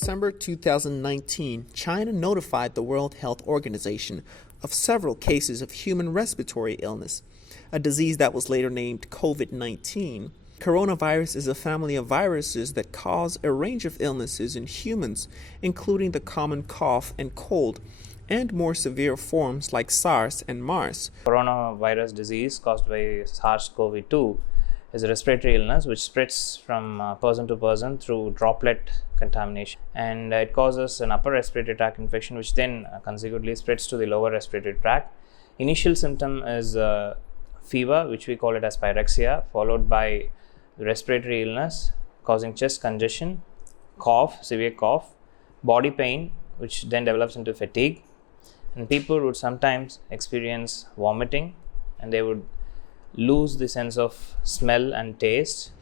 December 2019, China notified the World Health Organization of several cases of human respiratory illness, a disease that was later named COVID-19. Coronavirus is a family of viruses that cause a range of illnesses in humans, including the common cough and cold, and more severe forms like SARS and MERS. Coronavirus disease caused by SARS-CoV-2 is a respiratory illness which spreads from person to person through droplet contamination, and it causes an upper respiratory tract infection which then consequently spreads to the lower respiratory tract. Initial symptom is fever, which we call it as pyrexia, followed by respiratory illness causing chest congestion, cough, severe cough, body pain, which then develops into fatigue, and people would sometimes experience vomiting, and they would lose the sense of smell and taste.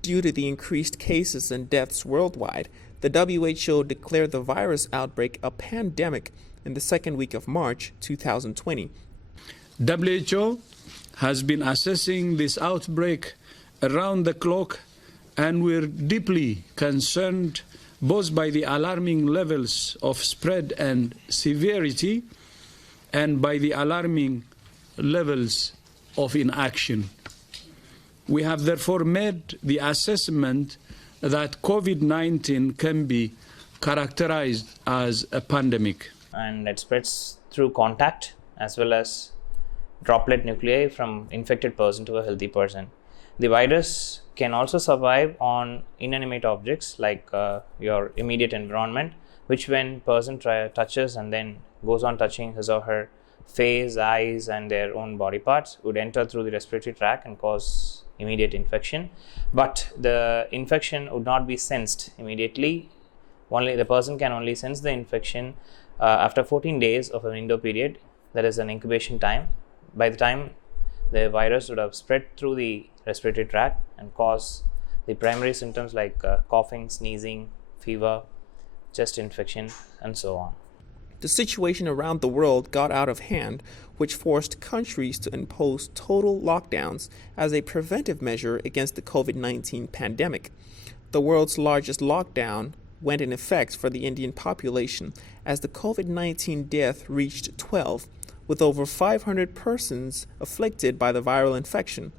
Due to the increased cases and deaths worldwide, the WHO declared the virus outbreak a pandemic in the second week of March 2020. WHO has been assessing this outbreak around the clock, and we're deeply concerned both by the alarming levels of spread and severity and by the alarming levels of inaction. We have therefore made the assessment that COVID-19 can be characterized as a pandemic. And it spreads through contact as well as droplet nuclei from infected person to a healthy person. The virus can also survive on inanimate objects like your immediate environment, which when person touches and then goes on touching his or her face, eyes and their own body parts, would enter through the respiratory tract and cause immediate infection. But the infection would not be sensed immediately. Only the person can only sense the infection after 14 days of a window period, that is an incubation time. By the time the virus would have spread through the respiratory tract and cause the primary symptoms like coughing, sneezing, fever, chest infection, and so on. The situation around the world got out of hand, which forced countries to impose total lockdowns as a preventive measure against the COVID-19 pandemic. The world's largest lockdown went in effect for the Indian population as the COVID-19 death reached 12, with over 500 persons afflicted by the viral infection.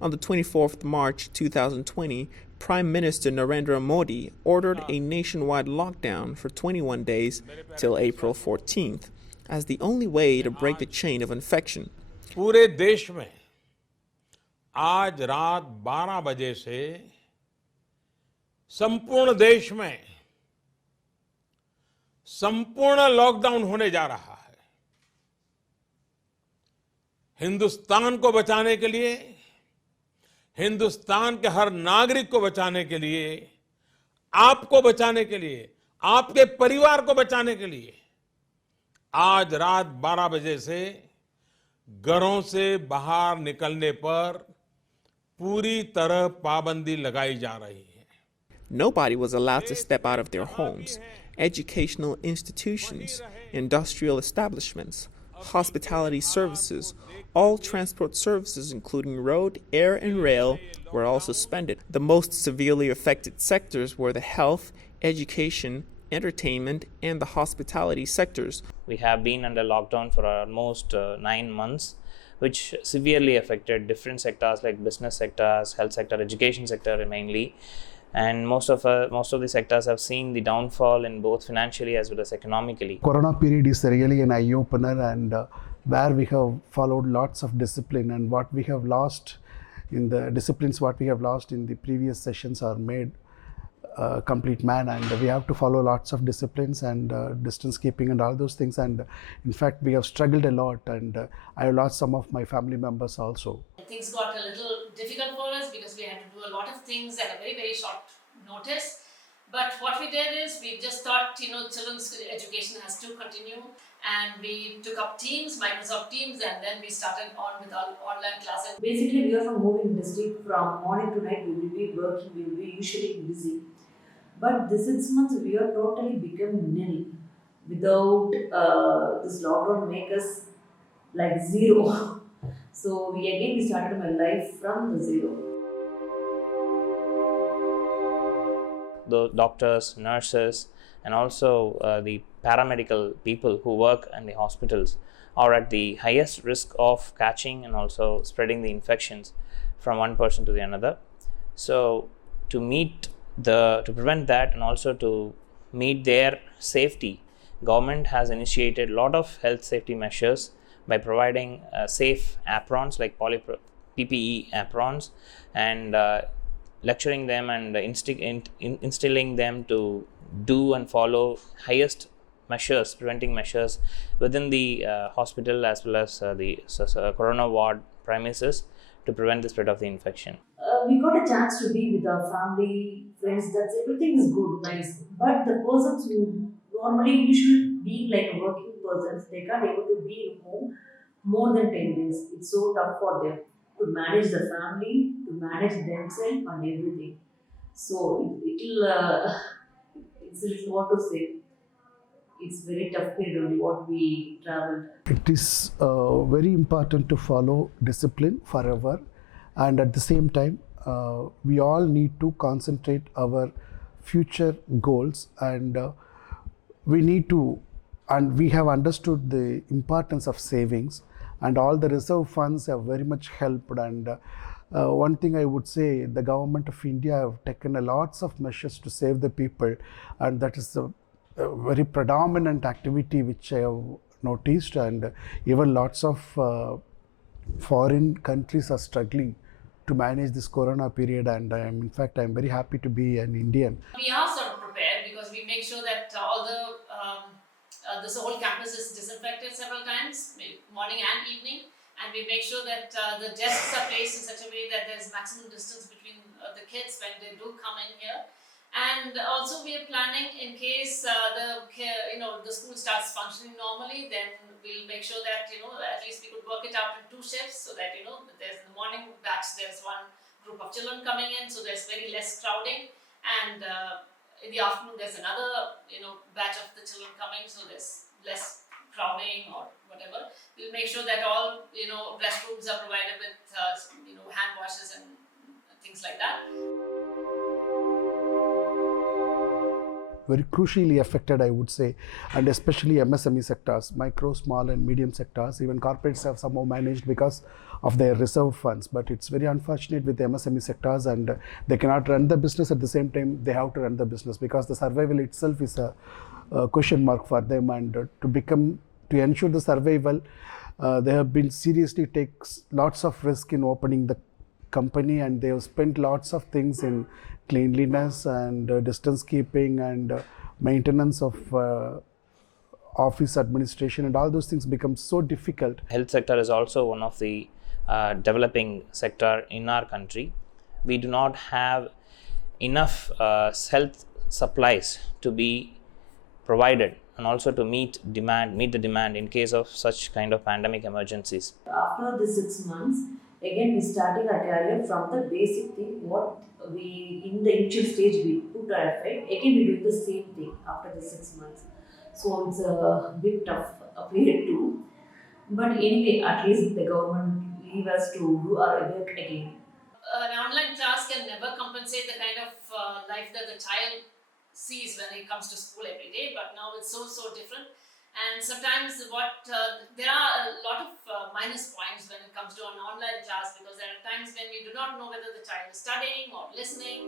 On the 24th of March 2020, Prime Minister Narendra Modi ordered a nationwide lockdown for 21 days till April 14th as the only way to break the chain of infection. पूरे देश में आज रात 12 बजे से संपूर्ण देश में संपूर्ण लॉकडाउन होने जा रहा है। हिंदुस्तान को बचाने के लिए, हिंदुस्तान के हर नागरिक को बचाने के लिए, आपको बचाने के लिए, आपके परिवार को बचाने के लिए आज रात 12 बजे से घरों से बाहर निकलने पर पूरी तरह पाबंदी लगाई जा रही है। Nobody was allowed to step out of their homes. Educational institutions, industrial establishments, hospitality services, all transport services including road, air, and rail were all suspended. The most severely affected sectors were the health, education, entertainment, and the hospitality sectors. We have been under lockdown for almost 9 months, which severely affected different sectors like business sectors, health sector, education sector mainly. And most of the sectors have seen the downfall in both financially as well as economically. Corona period is really an eye-opener, and where we have followed lots of discipline, and what we have lost in the disciplines, what we have lost in the previous sessions are made complete man, and we have to follow lots of disciplines and distance keeping and all those things, and in fact we have struggled a lot, and I have lost some of my family members also. Things got a little difficult for us because we had to do a lot of things at a very, very short notice. But what we did is we just thought, children's education has to continue, and we took up Teams, Microsoft Teams, and then we started on with our online classes. Basically, we are from moving industry. From morning to night, we will be working, we will be usually busy. But this 6 months, we are totally become nil. Without this lockdown make us like zero. So we started my life from the zero. the doctors, nurses, and also the paramedical people who work in the hospitals are at the highest risk of catching and also spreading the infections from one person to the another. So to prevent that and also to meet their safety, government has initiated a lot of health safety measures by providing safe aprons like PPE aprons, and lecturing them and instilling them to do and follow highest measures, preventing measures within the hospital as well as the corona ward premises to prevent the spread of the infection. We got a chance to be with our family, friends. That's everything is good, nice. But the persons who normally usually be like a working persons, they can't able to be in home more than 10 days. It's so tough for them to manage the family, to manage themselves and everything. So it'll it's a little what to say. It's very tough period only what we traveled. It is very important to follow discipline forever, and at the same time, we all need to concentrate our future goals, and we need to, and we have understood the importance of savings, and all the reserve funds have very much helped. And one thing I would say, the government of India have taken a lots of measures to save the people, and that is a very predominant activity which I have noticed, and even lots of foreign countries are struggling to manage this corona period, and in fact I'm very happy to be an Indian. We are sort of prepared because we make sure that all this whole campus is disinfected several times, morning and evening, and we make sure that the desks are placed in such a way that there's maximum distance between the kids when they do come in here. And also we are planning in case the school starts functioning normally, then we'll make sure that at least we could work it out in 2 shifts, so that there's in the morning batch there's one group of children coming in, so there's very less crowding, and in the afternoon there's another batch of the children coming, so there's less crowding or whatever. We'll make sure that all restrooms are provided with hand washes and things like that. Very crucially affected, I would say, and especially MSME sectors, micro, small and medium sectors. Even corporates have somehow managed because of their reserve funds, but it's very unfortunate with the MSME sectors, and they cannot run the business at the same time they have to run the business, because the survival itself is a question mark for them, and to ensure the survival, they have been seriously takes lots of risk in opening the company, and they have spent lots of things in cleanliness and distance keeping and maintenance of office administration, and all those things become so difficult. Health sector is also one of the developing sector in our country. We do not have enough health supplies to be provided, and also to meet the demand in case of such kind of pandemic emergencies. After the 6 months, again we starting our career from the basic thing what we in the initial stage we put our effort. Again we do the same thing after the 6 months. So it's a bit tough period too. But anyway, at least the government leave us to do our work again. An online class can never compensate the kind of life that the child sees when he comes to school every day, but now it's so different. And sometimes there are a lot of minus points when it comes to an online class, because there are times when we do not know whether the child is studying or listening.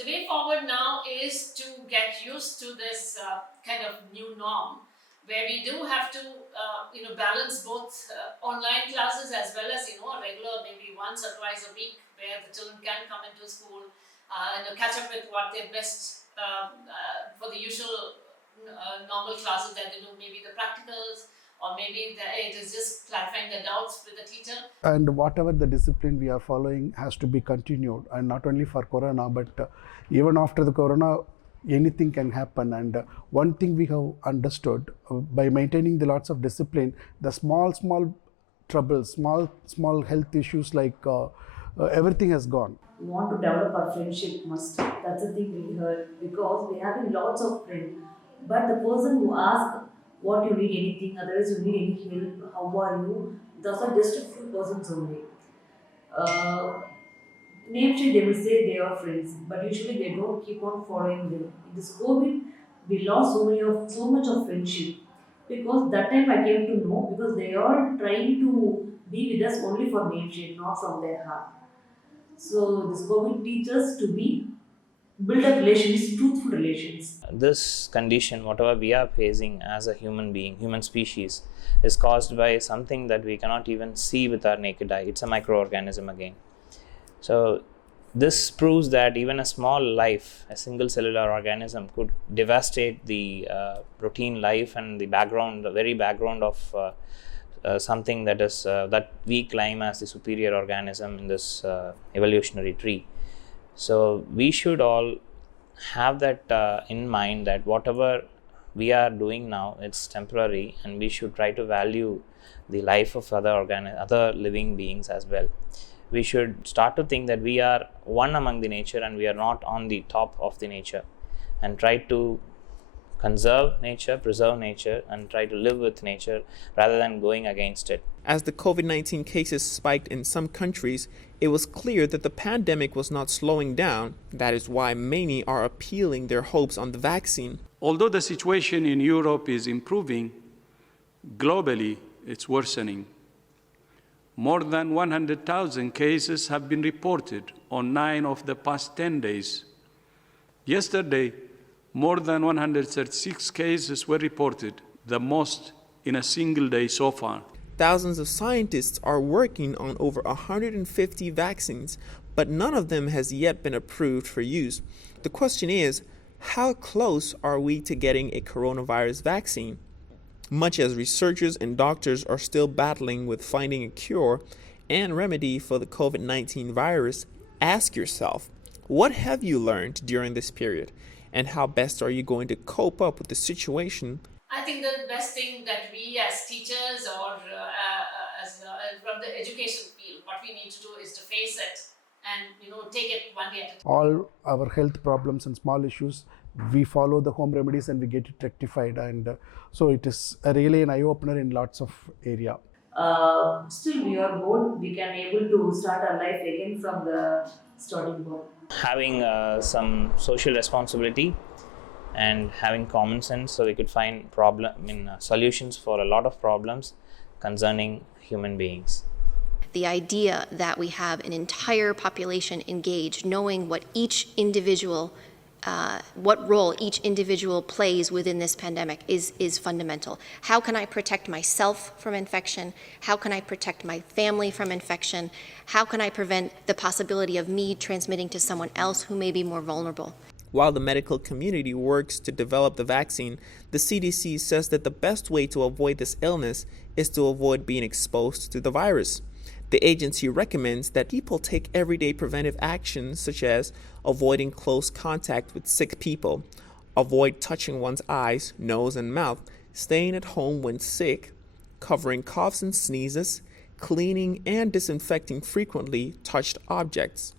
The way forward now is to get used to this kind of new norm, where we do have to balance both online classes as well as a regular, maybe once or twice a week, where the children can come into school and catch up with what they best for the usual normal classes that they do, maybe the practicals, or maybe it is just clarifying the doubts with the teacher. And whatever the discipline we are following has to be continued, and not only for corona, but even after the corona, anything can happen. And one thing we have understood, by maintaining the lots of discipline, the small troubles, small health issues, like everything has gone. We want to develop our friendship must. That's the thing we heard, because we having lots of friends. But the person who asks what you need anything, otherwise you need any help, how are you? Those are just a few persons only. Nature, they will say they are friends, but usually they don't keep on following them. In this COVID, we lost so much of friendship because that time I came to know because they are trying to be with us only for nature, not from their heart. So this COVID teaches us to be build up relations, truthful relations. This condition, whatever we are facing as a human being, human species, is caused by something that we cannot even see with our naked eye. It's a microorganism again. So this proves that even a small life, a single cellular organism, could devastate the routine life and the background, the very background of something that is that we claim as the superior organism in this evolutionary tree. So we should all have that in mind, that whatever we are doing now, it's temporary, and we should try to value the life of other living beings as well. We should start to think that we are one among the nature and we are not on the top of the nature, and try to conserve nature, preserve nature, and try to live with nature rather than going against it. As the COVID-19 cases spiked in some countries, it was clear that the pandemic was not slowing down. That is why many are appealing their hopes on the vaccine. Although the situation in Europe is improving, globally it's worsening. More than 100,000 cases have been reported on 9 of the past 10 days. Yesterday, more than 136 cases were reported, the most in a single day so far. Thousands of scientists are working on over 150 vaccines, but none of them has yet been approved for use. The question is, how close are we to getting a coronavirus vaccine? Much as researchers and doctors are still battling with finding a cure and remedy for the COVID-19 virus, ask yourself, what have you learned during this period? And how best are you going to cope up with the situation? I think the best thing that we as teachers or from the education field, what we need to do is to face it and take it one day at a time. All our health problems and small issues, we follow the home remedies and we get it rectified, and so it is really an eye-opener in lots of area. Still, we are bold. We can able to start our life again from the starting point. Having some social responsibility and having common sense, so we could find solutions for a lot of problems concerning human beings. The idea that we have an entire population engaged, knowing what each individual, what role each individual plays within this pandemic is fundamental. How can I protect myself from infection? How can I protect my family from infection? How can I prevent the possibility of me transmitting to someone else who may be more vulnerable? While the medical community works to develop the vaccine, the CDC says that the best way to avoid this illness is to avoid being exposed to the virus. The agency recommends that people take everyday preventive actions such as avoiding close contact with sick people, avoid touching one's eyes, nose, and mouth, staying at home when sick, covering coughs and sneezes, cleaning and disinfecting frequently touched objects.